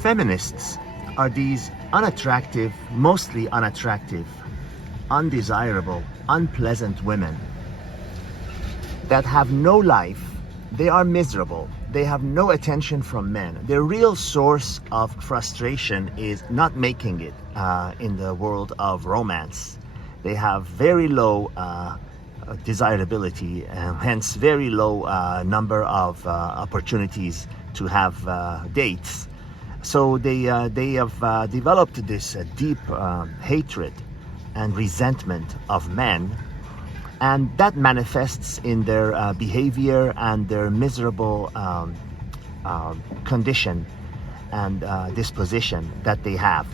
Feminists are these unattractive, mostly unattractive, undesirable, unpleasant women that have no life. They are miserable. They have no attention from men. Their real source of frustration is not making it in the world of romance. They have very low desirability, hence very low number of opportunities to have dates. So they have developed this deep hatred and resentment of men, and that manifests in their behavior and their miserable condition and disposition that they have.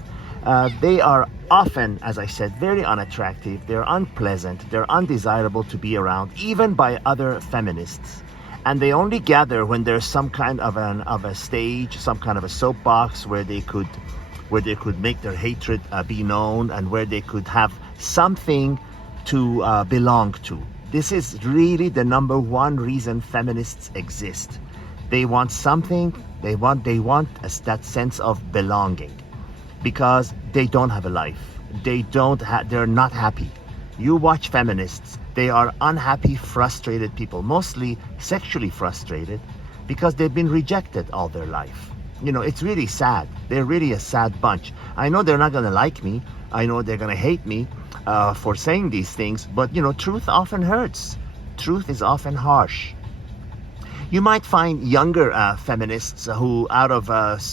They are often, as I said, very unattractive. They're unpleasant. They're undesirable to be around, even by other feminists. And they only gather when there's some kind of a stage, some kind of a soapbox where they could make their hatred be known, and where they could have something to belong to. This is really the number one reason feminists exist. They want something. They want that sense of belonging, because they don't have a life. They're not happy. You watch feminists, they are unhappy, frustrated people, mostly sexually frustrated, because they've been rejected all their life. You know, it's really sad. They're really a sad bunch. I know they're not gonna like me. I know they're gonna hate me for saying these things, but you know, truth often hurts. Truth is often harsh. You might find younger feminists who, out of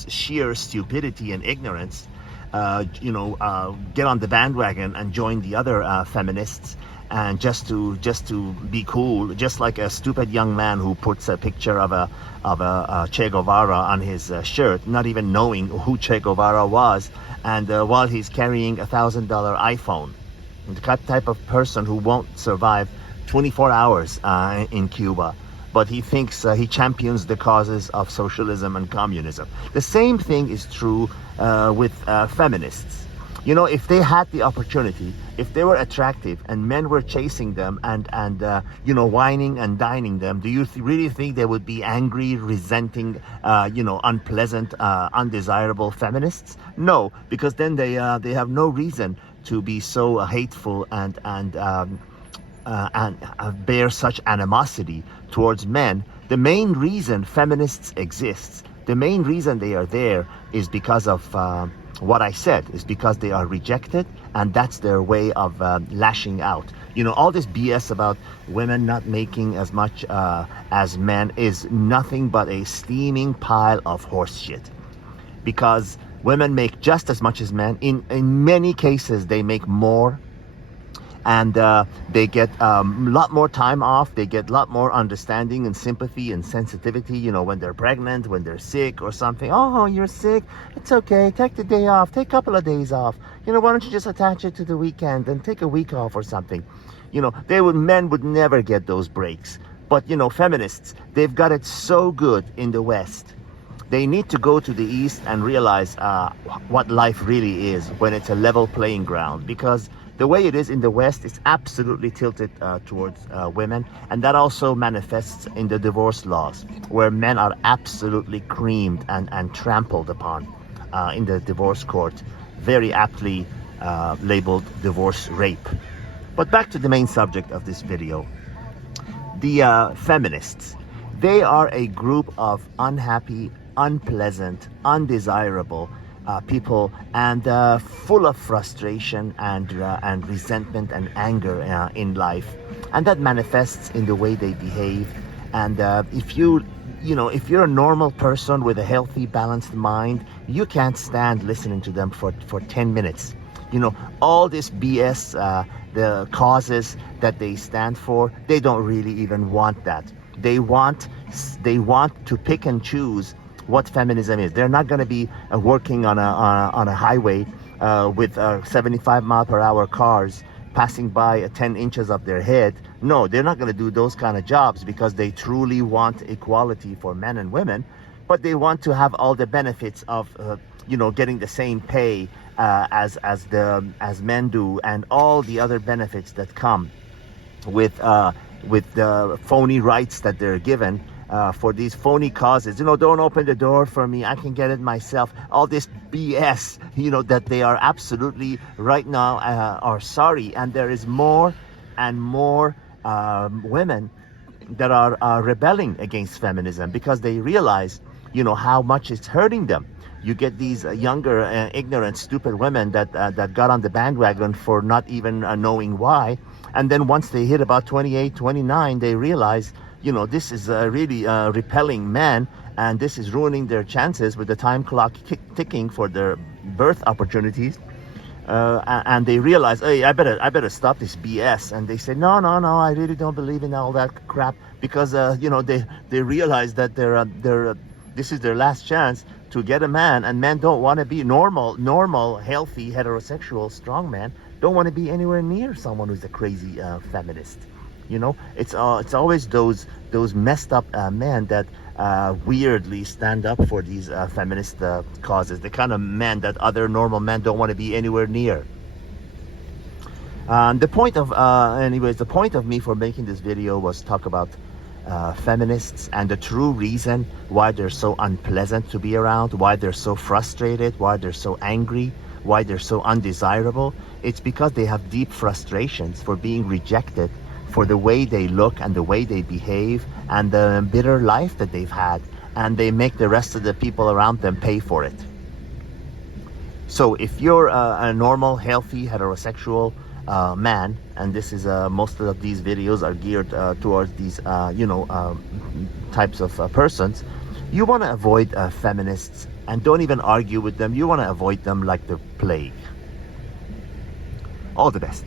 sheer stupidity and ignorance, get on the bandwagon and join the other feminists, and just to be cool, just like a stupid young man who puts a picture of a Che Guevara on his shirt, not even knowing who Che Guevara was, and while he's carrying $1,000 iPhone. The type of person who won't survive 24 hours in Cuba, but he thinks he champions the causes of socialism and communism. The same thing is true with feminists. You know, if they had the opportunity, if they were attractive and men were chasing them and whining and dining them, do you really think they would be angry, resenting, unpleasant, undesirable feminists? No, because then they have no reason to be so hateful and bear such animosity towards men. The main reason feminists exist, the main reason they are there, is because of what I said, is because they are rejected, and that's their way of lashing out. You know, all this BS about women not making as much as men is nothing but a steaming pile of horse shit, because women make just as much as men. In many cases, they make more, and they get a lot more time off. They get a lot more understanding and sympathy and sensitivity, you know, when they're pregnant, when they're sick or something. Oh, you're sick? It's okay. Take the day off. Take a couple of days off. You know, why don't you just attach it to the weekend and take a week off or something? You know, men would never get those breaks. But, you know, feminists, they've got it so good in the West. They need to go to the East and realize what life really is when it's a level playing ground, because the way it is in the West is absolutely tilted towards women, and that also manifests in the divorce laws, where men are absolutely creamed and trampled upon in the divorce court, very aptly labeled divorce rape. But back to the main subject of this video. The feminists, they are a group of unhappy, unpleasant, undesirable people, and full of frustration and resentment and anger in life, and that manifests in the way they behave. And if you're a normal person with a healthy, balanced mind, you can't stand listening to them for 10 minutes. You know, all this BS, the causes that they stand for, they don't really even want that. They want to pick and choose what feminism is. They're not going to be working on a highway with 75 mile per hour cars passing by 10 inches of their head. No, they're not going to do those kind of jobs, because they truly want equality for men and women, but they want to have all the benefits of getting the same pay as men do, and all the other benefits that come with the phony rights that they're given for these phony causes. Don't open the door for me, I can get it myself. All this BS, that they are absolutely right now are sorry. And there is more and more women that are rebelling against feminism because they realize, how much it's hurting them. You get these younger, ignorant, stupid women that got on the bandwagon for not even knowing why. And then once they hit about 28, 29, they realize, this is really repelling men, and this is ruining their chances with the time clock ticking for their birth opportunities. And they realize, hey, I better stop this BS. And they say, no, I really don't believe in all that crap, because they realize that this is their last chance to get a man, and men don't want to be normal, healthy, heterosexual, strong men don't want to be anywhere near someone who's a crazy feminist. It's always those messed up men that weirdly stand up for these feminist causes, the kind of men that other normal men don't want to be anywhere near. The point of me for making this video was to talk about feminists and the true reason why they're so unpleasant to be around, why they're so frustrated, why they're so angry, why they're so undesirable. It's because they have deep frustrations for being rejected, for the way they look and the way they behave and the bitter life that they've had, and they make the rest of the people around them pay for it. So if you're a normal, healthy, heterosexual man, and this is most of these videos are geared towards these types of persons, you want to avoid feminists, and don't even argue with them. You want to avoid them like the plague. All the best.